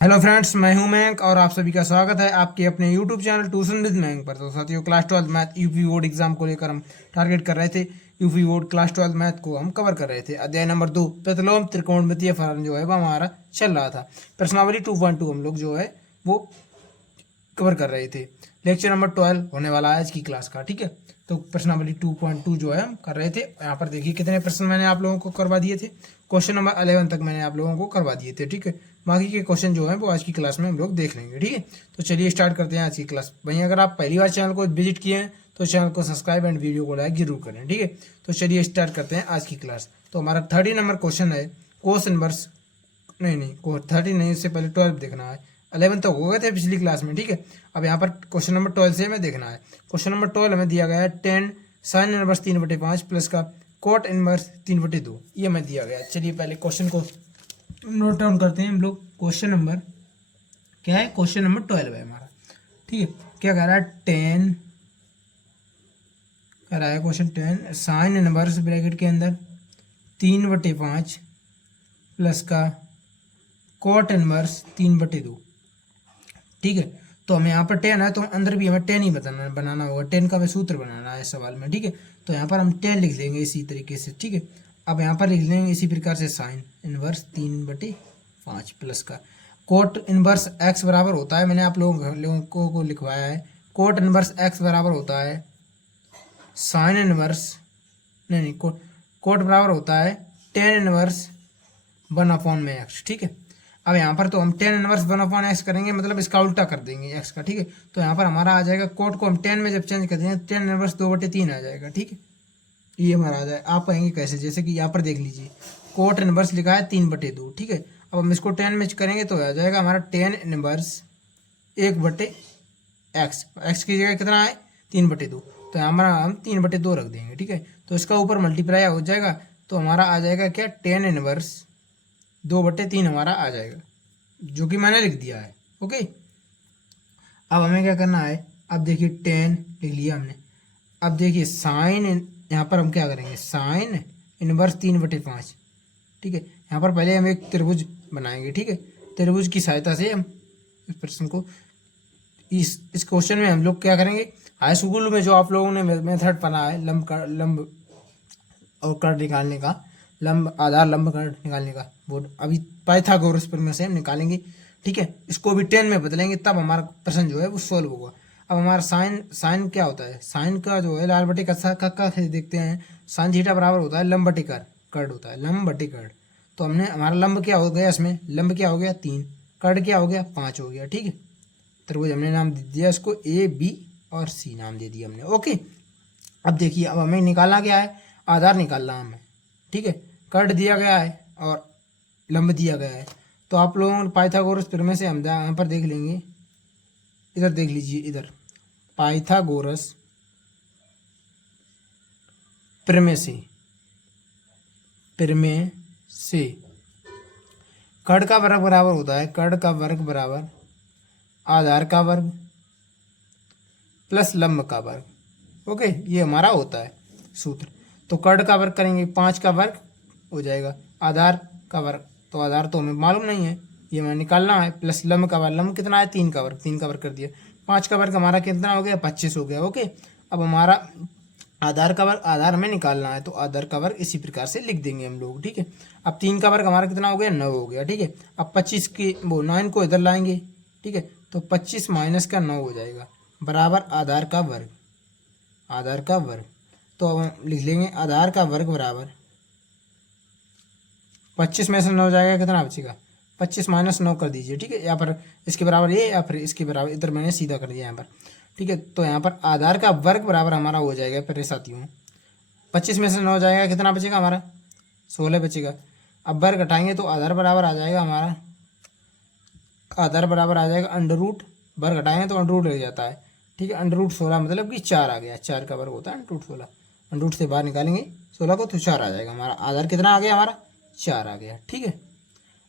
Hello friends, मैं हूं मयंक और आप सभी का स्वागत है आपके अपने YouTube channel tuition with Mayank पर। तो साथियों, class 12 math UP board exam को लेकर हम टारगेट कर रहे थे। यूपी बोर्ड क्लास 12 मैथ को हम कवर कर रहे थे। अध्याय नंबर 2 प्रतिलोम त्रिकोणमितीय फलन जो है वह हमारा चल रहा था। प्रश्नावली 2.2 हम लोग जो है वो कवर कर रहे थे। लेक्चर नंबर 12 होने वाला है आज की क्लास का। ठीक है, तो प्रश्नावली 2.2 जो है हम कर रहे थे। यहाँ पर देखिए कितने प्रश्न मैंने आप लोगों को करवा दिए थे। क्वेश्चन नंबर 11 तक मैंने आप लोगों को करवा दिए थे। ठीक है, बाकी के क्वेश्चन जो है वो आज की क्लास में हम लोग देख लेंगे। ठीक है, तो चलिए स्टार्ट करते हैं आज की क्लास। भाई अगर आप पहली बार चैनल को विजिट किए हैं तो चैनल को सब्सक्राइब एंड वीडियो को लाइक जरूर करें। ठीक है, तो चलिए स्टार्ट करते हैं आज की क्लास। तो हमारा 30 नंबर क्वेश्चन है कोस इनवर्स, नहीं 30 नहीं, उससे पहले 12 देखना है। 11 तो हो गए थे पिछली क्लास में। ठीक है, अब यहाँ पर क्वेश्चन नंबर 12 से हमें देखना है। क्वेश्चन नंबर 12 हमें दिया गया है 10 साइन इनवर्स 3/5 प्लस का कोट इनवर्स 3/2, ये हमें दिया गया है। चलिए पहले क्वेश्चन को नोट डाउन करते हैं हम लोग। क्वेश्चन नंबर क्या है? क्वेश्चन नंबर 12 है हमारा। ठीक है, क्या कह रहा है? 10 कह रहा है क्वेश्चन 10 साइन इनवर्स ब्रैकेट के अंदर 3/5 प्लस का कॉट इनवर्स 3/2। ठीक है, तो हमें यहाँ पर 10 है तो अंदर भी हमें 10 ही बनाना होगा। 10 का हमें सूत्र बनाना है सवाल में। ठीक है, तो यहाँ पर हम 10 लिख लेंगे इसी तरीके से। ठीक है, अब यहाँ पर लिख लेंगे इसी प्रकार से साइन इनवर्स 3/5 प्लस का कोट इनवर्स एक्स बराबर होता है, मैंने आप लोगों को लिखवाया है। कोट इनवर्स एक्स बराबर होता है साइन इनवर्स, नहीं कोट बराबर होता है 10 इनवर्स 1/x। ठीक है, अब यहाँ पर तो हम 10 इनवर्स 1/x करेंगे, मतलब इसका उल्टा कर देंगे x का। ठीक है, तो यहाँ पर हमारा आ जाएगा कोट को हम 10 में जब चेंज कर देंगे 10 इनवर्स 2/3 आ जाएगा। ठीक है, ये हमारा आ जाए। आप कहेंगे कैसे? जैसे कि यहाँ पर देख लीजिए कोट इनवर्स लिखा है 3/2। ठीक है, अब हम इसको 10 में करेंगे तो आ जाएगा हमारा 10 इनवर्स 1/x। एक्स की जगह कितना है? 3/2, तो हमारा हम 3/2 रख देंगे। ठीक है, तो इसका ऊपर मल्टीप्लाई हो जाएगा तो हमारा आ जाएगा क्या? 10 इनवर्स 2/3 हमारा आ जाएगा, जो कि मैंने लिख दिया है। ओके, अब हमें क्या करना है? अब देखिए 10 लिख लिया हमने। अब देखिए साइन, यहाँ पर हम क्या करेंगे? Sine inverse 3/5। ठीक है, यहाँ पर पहले हम एक त्रिभुज बनाएंगे। ठीक है, त्रिभुज की सहायता से हम इस प्रश्न को, इस क्वेश्चन में हम लोग क्या करेंगे? हाई स्कूल में जो आप लोगों ने मेथड पढ़ा है लंब और कर्ड निकालने का, लंब आधार लंब कर्ड निकालने का, वो अभी पाइथागोरस प्रमेय से हम निकालेंगे। ठीक है, इसको भी 10 में बदलेंगे तब हमारा प्रश्न जो है वो सोल्व होगा। अब हमारा साइन क्या होता है? साइन का जो है लाल बटे का देखते हैं। साइन थीटा बराबर होता है लंब बटे कर्ड होता है, लंब बटे कर्ड। तो हमने हमारा लंब क्या हो गया? इसमें लंब क्या हो गया? 3, कर्ड क्या हो गया? 5 हो गया। ठीक है, त्रिभुज हमने नाम दे दिया इसको A B और C नाम दे दिया हमने। ओके, अब देखिए अब हमें निकालना क्या है? आधार निकालना हमें। ठीक है, कर्ड दिया गया है और लंब दिया गया है। तो आप लोगों ने पाइथागोरस प्रमेय से हम यहाँ पर देख लेंगे। इधर देख लीजिए, इधर पाइथागोरस प्रमेय से कर्ड का वर्ग बराबर होता है, कर्ड का वर्ग बराबर आधार का वर्ग प्लस लंब का वर्ग। ओके, ये हमारा होता है सूत्र। तो कर्ड का वर्ग करेंगे 5 का वर्ग हो जाएगा, आधार का वर्ग तो आधार तो हमें मालूम नहीं है, ये हमें निकालना है, प्लस लंब का वर्ग, लंब कितना है? 3 का वर्ग, 3 का वर्ग कर दिया। 5 का वर्ग हमारा कितना हो गया? 25 हो गया। ओके, अब हमारा आधार का वर्ग, आधार हमें निकालना है तो आधार का वर्ग इसी प्रकार से लिख देंगे हम लोग। ठीक है, अब 3 का वर्ग हमारा कितना हो गया? 9 हो गया। ठीक है, अब 25 की वो 9 को इधर लाएंगे। ठीक है, तो 25 माइनस का 9 हो जाएगा बराबर आधार का वर्ग, आधार का वर्ग। तो अब हम लिख लेंगे आधार का वर्ग बराबर 25 में से 9 जाएगा, कितना बचेगा? 25 माइनस 9 कर दीजिए। ठीक है, यहाँ पर इसके बराबर ये या फिर इसके बराबर, इधर मैंने सीधा कर दिया यहाँ पर। ठीक है, तो यहाँ पर आधार का वर्ग बराबर हमारा हो जाएगा फिर साथियों 25 में से 9 जाएगा, कितना बचेगा हमारा? 16 बचेगा। अब वर्ग घटाएंगे तो आधार बराबर आ जाएगा हमारा, आधार बराबर आ जाएगा अंडर रूट, वर्ग घटाएंगे तो अंडर रूट रह जाता है। ठीक है, अंडर रूट 16 मतलब कि 4 आ गया, 4 का वर्ग होता है अंडर रूट 16। अंडर रूट से बाहर निकालेंगे 16 को तो 4 आ जाएगा। हमारा आधार कितना आ गया? हमारा 4 आ गया। ठीक है,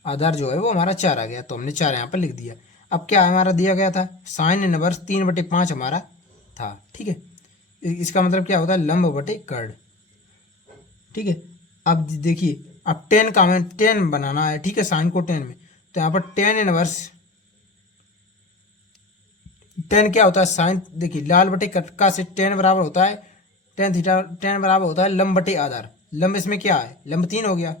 आधार जो है वो हमारा 4 आ गया, तो हमने 4 यहाँ पर लिख दिया। अब क्या हमारा दिया गया था? साइन इनवर्स 3/5 हमारा था। ठीक है, इसका मतलब क्या होता है? लंब बटे कर्ड। ठीक है, अब देखिए अब 10 का हमें 10 बनाना है। ठीक है, साइन को 10 में, तो यहाँ पर 10 इनवर्स टेन क्या होता है साइन, देखिए लाल बटे कटका से टेन बराबर होता है टेन थीटा, टेन बराबर होता है लंब बटे आधार। लंब इसमें क्या है, लंब 3 हो गया,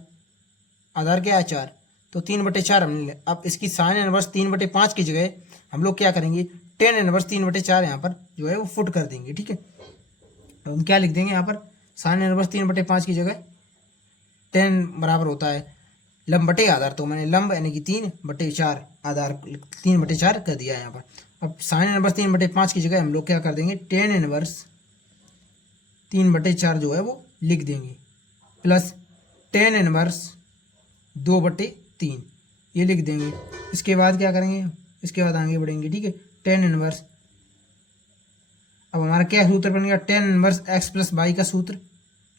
आधार क्या है 4, तो 3/4 हमने ले। अब इसकी साइन इनवर्स 3/5 की जगह हम लोग क्या करेंगे, टेन इनवर्स 3/4 यहाँ पर जो है वो फुट कर देंगे। ठीक है, तो हम क्या लिख देंगे यहाँ पर, साइन इनवर्स 3/5 की जगह टेन बराबर होता है लंब बटे आधार, तो मैंने लंब यानी कि 3/4 आधार 3/4 कर दिया यहाँ पर। अब साइन इनवर्स 3/5 की जगह हम लोग क्या कर देंगे, टेन इनवर्स 3/4 जो है वो लिख देंगे, प्लस टेन इनवर्स 2/3 ये लिख देंगे। इसके बाद क्या करेंगे, इसके बाद आगे बढ़ेंगे। ठीक है, टेन इनवर्स, अब हमारा क्या सूत्र बन गया, tan inverse x plus y का सूत्र,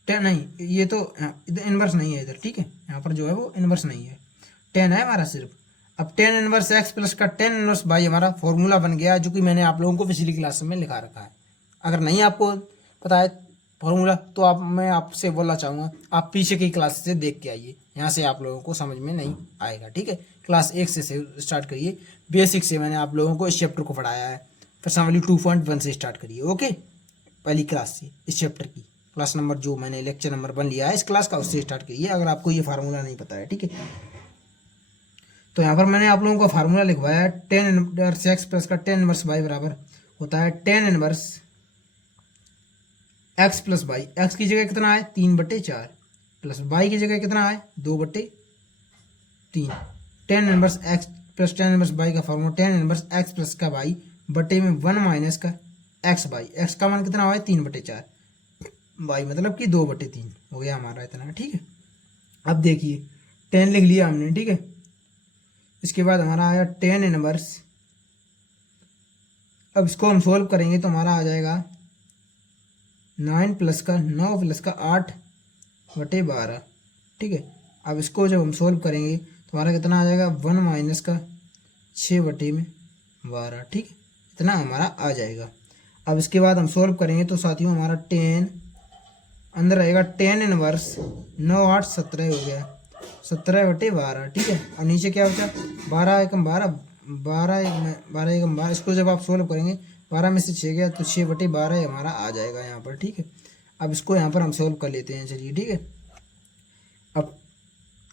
टेन नहीं ये तो इनवर्स नहीं है इधर। ठीक है, यहाँ पर जो है वो इनवर्स नहीं है, टेन है हमारा सिर्फ। अब टेन इनवर्स एक्स प्लस का टेन इनवर्स वाई हमारा फॉर्मूला बन गया, जो कि मैंने आप लोगों को पिछली क्लास में लिखा रखा है। अगर नहीं आपको पता है फॉर्मूला तो मैं आपसे बोलना चाहूँगा आप पीछे की क्लास से देख के आइए, यहाँ से आप लोगों को समझ में नहीं आएगा। ठीक है, क्लास 1 से स्टार्ट करिए, बेसिक से मैंने आप लोगों को इस चैप्टर को पढ़ाया है, प्रश्नावली 2.1 से स्टार्ट करिए। ओके, पहली क्लास से इस चैप्टर की क्लास नंबर जो मैंने लेक्चर नंबर 1 लिया है इस क्लास का, उससे स्टार्ट करिए अगर आपको ये फार्मूला नहीं पता है। ठीक है, तो यहाँ पर मैंने आप लोगों को फार्मूला लिखवाया है, टेन इनवर्स एक्स प्लस का टेन इनवर्स वाई बराबर होता है tan inverse x plus y. X की जगह कितना है 3/4, प्लस वाई की जगह कितना है 2/3। Tan inverse x plus tan inverse y का formula tan inverse x plus का वाई बटे में 1 माइनस का एक्स वाई। एक्स का मान कितना हुआ है 3/4, वाई मतलब कि 2/3 हो गया हमारा इतना। ठीक है, अब देखिए 10 लिख लिया हमने। ठीक है, इसके बाद हमारा आया टेन इनवर्स, अब इसको हम सोल्व करेंगे तो हमारा आ जाएगा 9 प्लस का 9 प्लस का 8/12। ठीक है, अब इसको जब हम सोल्व करेंगे तो हमारा कितना आ जाएगा 1 माइनस का 6/12। ठीक है, इतना हमारा आ जाएगा। अब इसके बाद हम सोल्व करेंगे तो साथियों हमारा 10 अंदर रहेगा टेन इनवर्स 9 8 17 हो गया 17/12। ठीक है, और नीचे क्या बचा 12 एकम 12 12 एकम 12। इसको जब आप सोल्व करेंगे 12 में से 6 गया तो 6/12 हमारा आ जाएगा यहाँ पर। ठीक है, अब इसको यहाँ पर हम सोल्व कर लेते हैं, चलिए। ठीक है, अब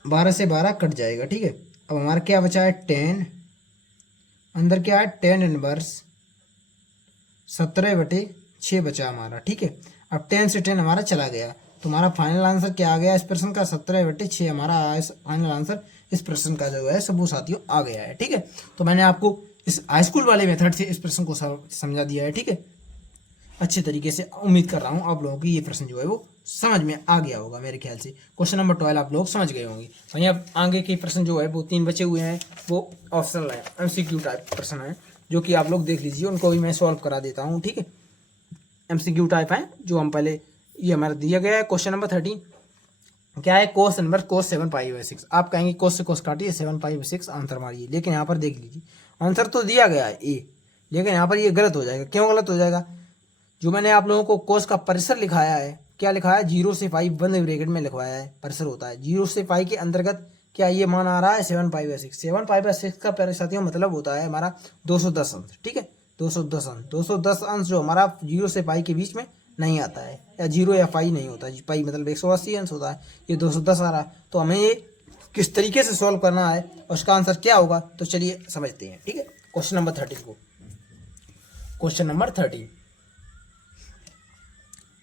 12 से 12 कट जाएगा। ठीक है, अब हमारा क्या बचा है 10, अंदर क्या है टेन इनवर्स 17/6 बचा हमारा। ठीक है, अब 10 से 10 हमारा चला गया तो हमारा फाइनल आंसर क्या आ गया इस प्रश्न का 17/6 हमारा फाइनल आंसर इस प्रश्न का जो है सब वो साथियों आ गया है। ठीक है, तो मैंने आपको इस हाई स्कूल वाले मेथड से इस प्रश्न को समझा दिया है। ठीक है, अच्छे तरीके से उम्मीद कर रहा हूँ आप लोगों की ये प्रश्न जो है वो समझ में आ गया होगा। मेरे ख्याल से क्वेश्चन नंबर 12 आप लोग समझ गए होंगे। वहीं अब आगे के प्रश्न जो है वो 3 बचे हुए हैं, वो ऑप्शनल है, MCQ टाइप प्रश्न है, जो कि आप लोग देख लीजिए, उनको भी मैं सॉल्व करा देता हूँ। ठीक है, MCQ टाइप है जो हम पहले ये हमारा दिया गया है। क्वेश्चन नंबर 13 क्या है, कोस इनवर्स कोस 7π/6। आप कहेंगे कोस से कोस काटिए 7π/6 आंसर मारिए, लेकिन यहाँ पर देख लीजिए आंसर तो दिया गया है ए, लेकिन यहाँ पर ये गलत हो जाएगा। क्यों गलत हो जाएगा, जो मैंने आप लोगों को कोस का परिसर लिखाया है, क्या लिखाया है 0 से पाई बंद ब्रैकेट में लिखवाया है, परिसर होता है 0 से पाई के अंतर्गत क्या ये मान आ रहा है 7π/6। 7π/6 का साथियों मतलब होता है हमारा 210 अंश। ठीक है, 210 अंश, 210 अंश जो हमारा 0 से पाई के बीच में नहीं आता है, या 0 या पाई नहीं होता है, पाई मतलब 180 अंश होता है, ये 210 आ रहा है। तो हमें ये किस तरीके से सॉल्व करना है और उसका आंसर क्या होगा, तो चलिए समझते हैं। ठीक है, क्वेश्चन नंबर 13 को, क्वेश्चन नंबर 13।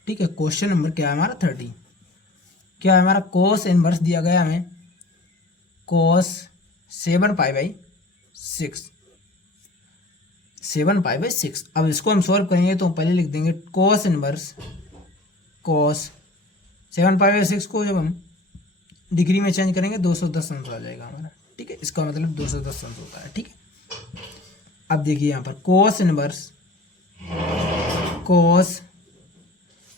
ठीक है, क्वेश्चन नंबर क्या है हमारा 13, क्या है हमारा कोस इनवर्स दिया गया हमें कोस 7π/6, 7π/6। अब इसको हम सॉल्व करेंगे तो पहले लिख देंगे कोस इनवर्स कोस 7π/6 को जब हम डिग्री में चेंज करेंगे 210 अंश आ जाएगा हमारा। ठीक है, इसका मतलब 210 अंश होता है। ठीक है, अब देखिए यहाँ पर कोस इनवर्स कोस,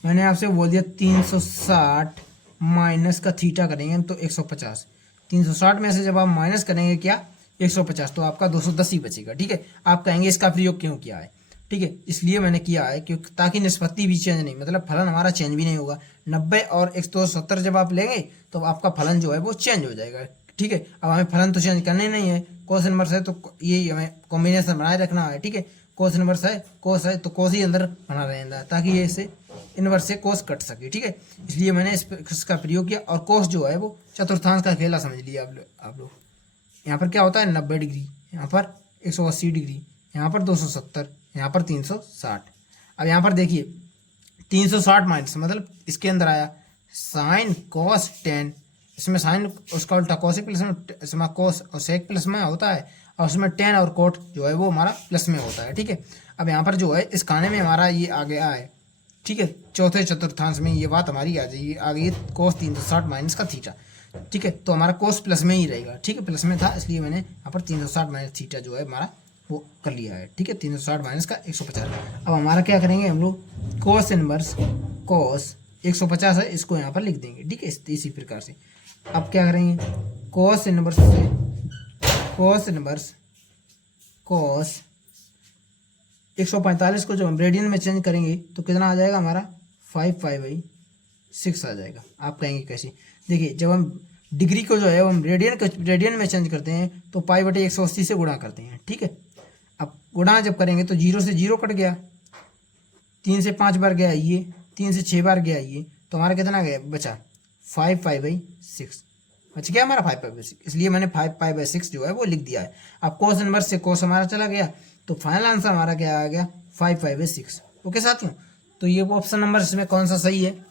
मैंने आपसे बोल दिया 360 माइनस का थीटा करेंगे तो 150, 360 में से जब आप माइनस करेंगे क्या 150 तो आपका 210 ही बचेगा। ठीक है, आप कहेंगे इसका प्रयोग क्यों किया है, ठीक है, इसलिए मैंने किया है क्योंकि ताकि निष्पत्ति भी चेंज नहीं, मतलब फलन हमारा चेंज भी नहीं होगा। 90 और 170 जब आप लेंगे तो आपका फलन जो है वो चेंज हो जाएगा। ठीक है, अब हमें फलन तो चेंज करने नहीं है, कोस इनवर्स है तो ये हमें कॉम्बिनेशन बनाए रखना है, ठीक है। कोस इनवर्स है, कोस है तो कोस ही अंदर बना रहता ताकि ये इसे इनवर्स से कोस कट सके, ठीक है। इसलिए मैंने इसका प्रयोग किया। और कोस जो है वो चतुर्थांश का खेला समझ लिया आप लोग। यहाँ पर क्या होता है 90 डिग्री, यहाँ पर 180 डिग्री, यहाँ पर 270, यहाँ पर 360। अब यहाँ पर देखिए 360 माइनस मतलब इसके अंदर आया साइन कॉस टेन, इसमें साइन उसका उल्टा कॉस प्लस में, इसमें कॉस और सेक प्लस में होता है और उसमें टेन और कोट जो है वो हमारा प्लस में होता है, ठीक है। अब यहाँ पर जो है इस खाने में हमारा ये आ गया है, ठीक है। चौथे चतुर्थांश में ये बात हमारी आ जाएगी, आ गई कोस 360 माइनस का थीटा, ठीक है। तो हमारा कोस प्लस में ही रहेगा, ठीक है, प्लस में था इसलिए मैंने यहाँ पर 360 माइनस थीटा जो है हमारा वो कर लिया है, ठीक है। 360 माइनस का 150। अब हमारा क्या करेंगे हम लोग, कोस इनवर्स कोस 150 है इसको यहाँ पर लिख देंगे, ठीक है, इसी प्रकार से। अब क्या करेंगे, कोस इनवर्स से कोस 145 को जब हम रेडियन में चेंज करेंगे तो कितना आ जाएगा हमारा 5/6 आ जाएगा। आप कहेंगे कैसे, देखिए जब हम डिग्री को जो है हम रेडियन में चेंज करते हैं तो π/180 से गुणा करते हैं, ठीक है। अब गुणा जब करेंगे तो 0 से 0 कट गया, 3 से 5 बार गया ये, 3 से 6 बार गया ये, तो हमारा कितना गया बचा 5/6 बच गया हमारा 5/6, इसलिए मैंने 5/6 जो है वो लिख दिया है। अब कोस इनवर्स से कोस हमारा चला गया तो फाइनल आंसर हमारा क्या आ गया 5/6। ओके साथियों, तो ये ऑप्शन नंबर इसमें कौन सा सही है,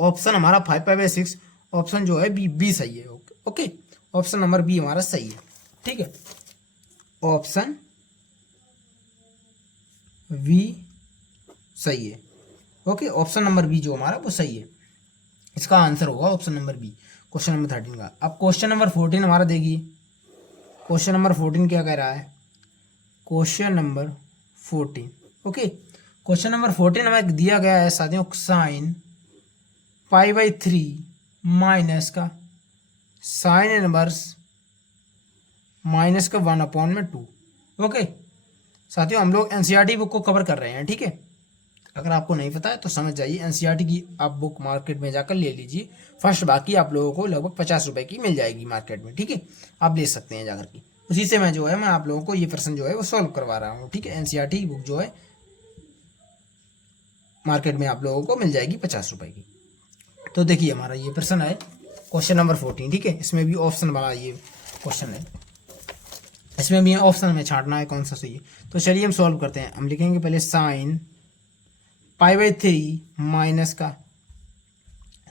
ऑप्शन हमारा 5/6 ऑप्शन जो है बी सही है। ओके, ऑप्शन नंबर बी हमारा सही है, ठीक है, ऑप्शन बी सही है। ओके, ऑप्शन नंबर बी जो हमारा वो सही है, इसका आंसर होगा option number B question number 13 का। अब क्वेश्चन नंबर 14 हमारा देखिए, क्वेश्चन नंबर 14 क्या कह रहा है, question number 14। Okay, question number 14 हमें दिया गया है साथियों साइन π/3 माइनस का साइन इनवर्स माइनस का 1/2। ओके साथियों, हम लोग एनसीईआरटी बुक को कवर कर रहे हैं, ठीक है। अगर आपको नहीं पता है तो समझ जाइए, एनसीईआरटी की आप बुक मार्केट में जाकर ले लीजिए, फर्स्ट बाकी आप लोगों को लगभग 50 रुपए की मिल जाएगी मार्केट में, ठीक है, आप ले सकते हैं जाकर के। उसी से मैं जो है मैं आप लोगों को ये प्रश्न जो है वो सॉल्व करवा रहा हूँ, ठीक है। एनसीईआरटी बुक जो है मार्केट में आप लोगों को मिल जाएगी 50 रुपए की। तो देखिए हमारा ये प्रश्न है क्वेश्चन नंबर 14, ठीक है, इसमें भी ऑप्शन वाला ये क्वेश्चन है, इसमें भी ऑप्शन में छांटना है कौन सा सही है। तो चलिए हम सॉल्व करते हैं। हम लिखेंगे पहले साइन π/3 माइनस का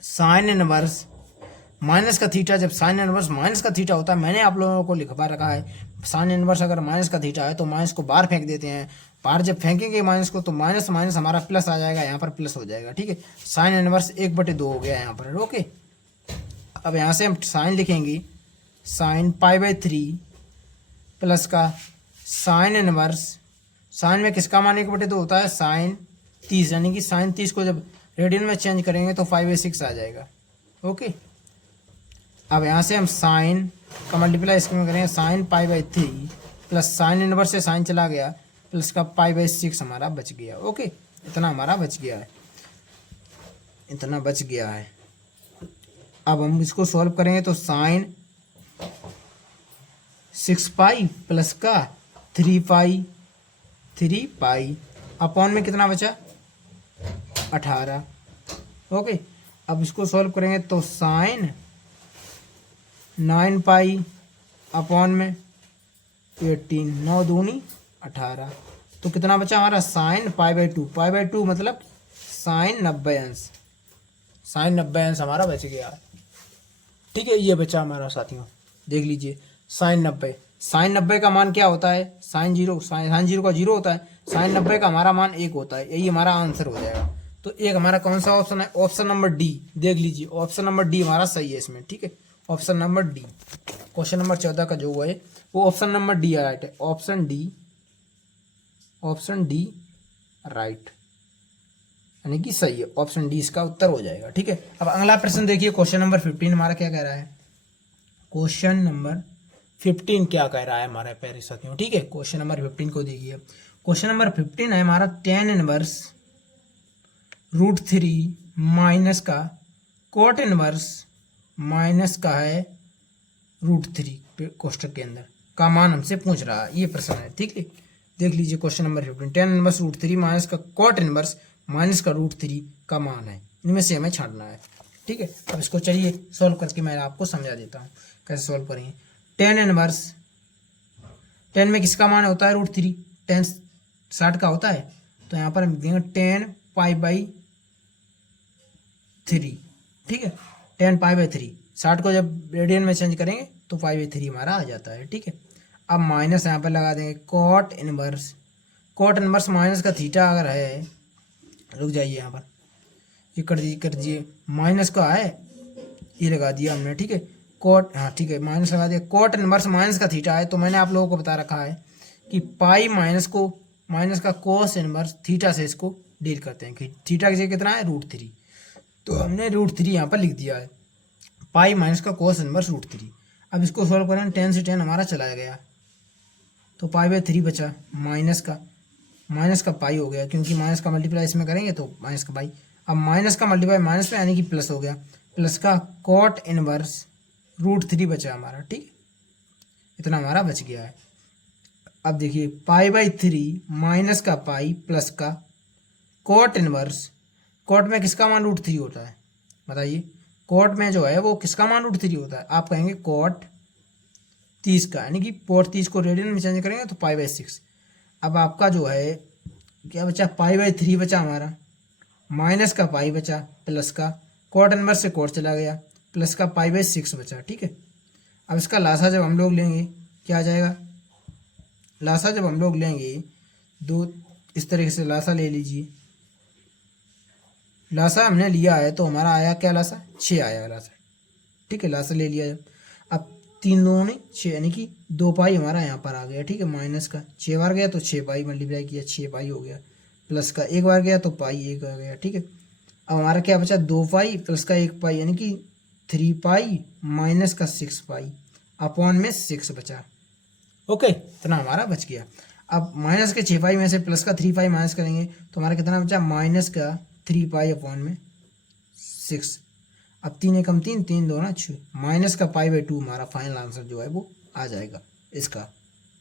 साइन इनवर्स माइनस का थीटा। जब साइन इनवर्स माइनस का थीटा होता है, मैंने आप लोगों को लिखवा रखा है साइन इनवर्स अगर माइनस का थीटा है तो माइनस को बाहर फेंक देते हैं, बाहर जब फेंकेंगे माइनस को तो माइनस माइनस हमारा प्लस आ जाएगा, यहाँ पर प्लस हो जाएगा, ठीक है। साइन इनवर्स 1/2 हो गया यहाँ पर। ओके, अब यहाँ से हम साइन लिखेंगे साइन π/3 प्लस का साइन इनवर्स, साइन में किसका मान 1/2 होता है, साइन 30, यानी कि साइन 30 को जब रेडियन में चेंज करेंगे तो 5/6 आ जाएगा। ओके, अब यहाँ से हम साइन का मल्टीप्लाई इसमें करेंगे, साइन π/3 प्लस साइन इनवर्स से साइन चला गया प्लस का π/6 हमारा बच गया। ओके, इतना हमारा बच गया है, इतना बच गया है। अब हम इसको सॉल्व करेंगे तो साइन 6π प्लस का 3π अपॉन में कितना बचा 18। ओके, अब इसको सॉल्व करेंगे तो साइन 9π अपॉन में 18, 9 दूनी 18, तो कितना बचा हमारा साइन π/2 मतलब साइन 90 अंश, साइन 90 अंश हमारा बच गया, ठीक है। ये बचा हमारा साथियों, देख लीजिए साइन 90 का मान क्या होता है, साइन 0 का 0 होता है, साइन 90 का हमारा मान 1 होता है, यही हमारा आंसर हो जाएगा। तो एक हमारा कौन सा ऑप्शन है, ऑप्शन नंबर डी, देख लीजिए ऑप्शन नंबर डी हमारा सही है इसमें, ठीक है, option number D. Question number 14 का जो है वो ऑप्शन नंबर डी राइट है, ऑप्शन डी राइट, यानी कि सही है, ऑप्शन डी इसका उत्तर हो जाएगा, ठीक है। अब अगला प्रश्न देखिए, क्वेश्चन नंबर 15 हमारा क्या कह रहा है, क्वेश्चन नंबर 15 क्या कह रहा है हमारे प्यारे साथियों, ठीक है। क्वेश्चन नंबर 15 को देखिए, क्वेश्चन नंबर 15 है हमारा tan इनवर्स √3 माइनस का कोट इनवर्स माइनस का है √3 कोष्टक के अंदर का मान हमसे पूछ रहा है, ये प्रश्न है। ठीक है, देख लीजिए question number 15, tan inverse root 3 minus का cot इनवर्स माइनस का रूट 3 का मान है, इनमें से हमें छांटना है। ठीक है, अब इसको चलिए सॉल्व करके मैं आपको समझा देता हूँ कैसे सॉल्व करेंगे। tan इनवर्स, tan में किसका मान होता है रूट 3, tan 60 का होता है, तो यहाँ पर हम देंगे tan π/3। ठीक है, tan π/3, 60 को जब रेडियन में चेंज करेंगे तो π/3 हमारा आ जाता है। ठीक है, अब माइनस यहाँ पर लगा देंगे cot इनवर्स माइनस का थीटा अगर है, रुक जाइए यहाँ पर, ये कर दीजिए माइनस का है, ये लगा दिया हमने। ठीक है, cot, हाँ ठीक है, माइनस लगा दिया। cot इनवर्स माइनस का थीटा है, तो मैंने आप लोगों को बता रखा है कि पाई माइनस का कोस इनवर्स थीटा से इसको डील करते हैं कि थीटा की कितना है रूट 3, तो हमने रूट 3 यहाँ पर लिख दिया है, पाई माइनस का कोस इनवर्स रूट 3। अब इसको सॉल्व करें, 10 से 10 हमारा चला गया, तो π/3 बचा, माइनस का पाई हो गया, क्योंकि माइनस का मल्टीप्लाई इसमें करेंगे तो माइनस का पाई। अब माइनस का मल्टीप्लाई माइनस में यानी कि प्लस हो गया, प्लस का cot इनवर्स रूट 3 बचा हमारा। ठीक, इतना हमारा बच गया है। अब देखिए π/3 माइनस का पाई प्लस का cot इनवर्स, cot में किसका मान रूट 3 होता है बताइए, cot में जो है वो किसका मान रूट 3 होता है, आप कहेंगे cot 30 का, यानी कि cot 30 को रेडियन में चेंज करेंगे तो π/6। अब आपका जो है क्या बचा, π/3 बचा हमारा, माइनस का पाई बचा, प्लस का cot इनवर्स से cot चला गया, प्लस का π/6 बचा। ठीक है, अब इसका लासा जब हम लोग लेंगे क्या आ जाएगा, लासा जब हम लोग लेंगे दो, इस तरीके से लासा ले लीजिए, लासा हमने लिया है तो हमारा आया क्या लासा, 6 आया लासा। ठीक है, लासा ले लिया जब, अब 3 2 ने 6, यानी कि 2 पाई हमारा यहाँ पर आ गया। ठीक है, माइनस का 6 बार गया तो 6 पाई मल्टीप्लाई किया, 6 पाई हो गया, प्लस का 1 बार गया तो पाई 1 आ गया। ठीक है, अब हमारा क्या बचा, 2 पाई प्लस का 1 पाई, यानी कि 3 पाई माइनस का 6 पाई अपॉन में 6 बचा। ओके, इतना हमारा बच गया। अब माइनस के 6 पाई में से प्लस का 3 पाई माइनस करेंगे तो हमारा कितना बचा, माइनस का 3 पाई अपॉन में 6। अब 3 एकम 3, 3 2 ना 6, माइनस का π/2 हमारा फाइनल आंसर जो है वो आ जाएगा इसका।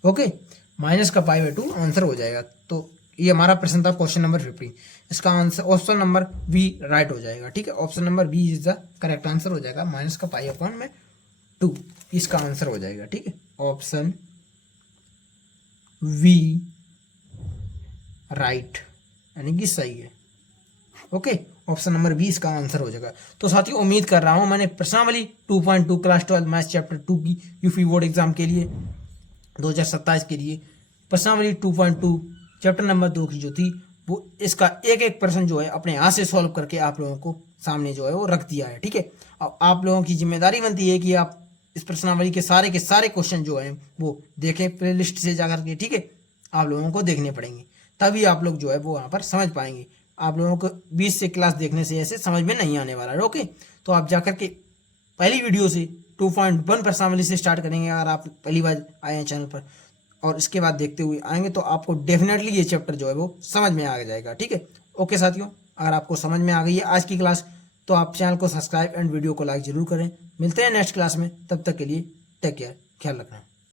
ओके, माइनस का π/2 आंसर हो जाएगा। तो ये हमारा प्रश्न था क्वेश्चन नंबर 15, इसका answer option number B right हो जाएगा। ठीक है, option number B is the correct answer हो जाएगा, माइनस का π/2 इसका आंसर हो जाएगा। ठीक है, ऑप्शन वी राइट यानी कि सही है। ओके, ऑप्शन नंबर 20 का आंसर हो जाएगा। तो साथियों उम्मीद कर रहा हूं मैंने प्रश्नावली 2.2 क्लास 12 मैथ्स चैप्टर 2 की यूपी बोर्ड एग्जाम के लिए 2027 के लिए प्रश्नावली 2.2 चैप्टर नंबर 2 की जो थी वो इसका एक एक प्रश्न जो है अपने हाथ से सॉल्व करके आप लोगों को सामने जो है वो रख दिया है। ठीक है, अब आप लोगों की जिम्मेदारी बनती है कि आप इस प्रश्नावली के सारे क्वेश्चन जो हैं वो देखें प्लेलिस्ट से जाकर के। ठीक है, आप लोगों को देखने पड़ेंगे, तभी आप लोग जो है वो वहाँ पर समझ पाएंगे। आप लोगों को 20 से क्लास देखने से ऐसे समझ में नहीं आने वाला है। ओके, तो आप जाकर के पहली वीडियो से 2.1 प्रश्नावली से स्टार्ट करेंगे अगर आप पहली बार आए हैं चैनल पर, और इसके बाद देखते हुए आएंगे तो आपको डेफिनेटली ये चैप्टर जो है वो समझ में आ जाएगा। ठीक है, ओके साथियों, अगर आपको समझ में आ गई है आज की क्लास तो आप चैनल को सब्सक्राइब एंड वीडियो को लाइक जरूर करें। मिलते हैं नेक्स्ट क्लास में, तब तक के लिए टेक केयर, ख्याल रखना।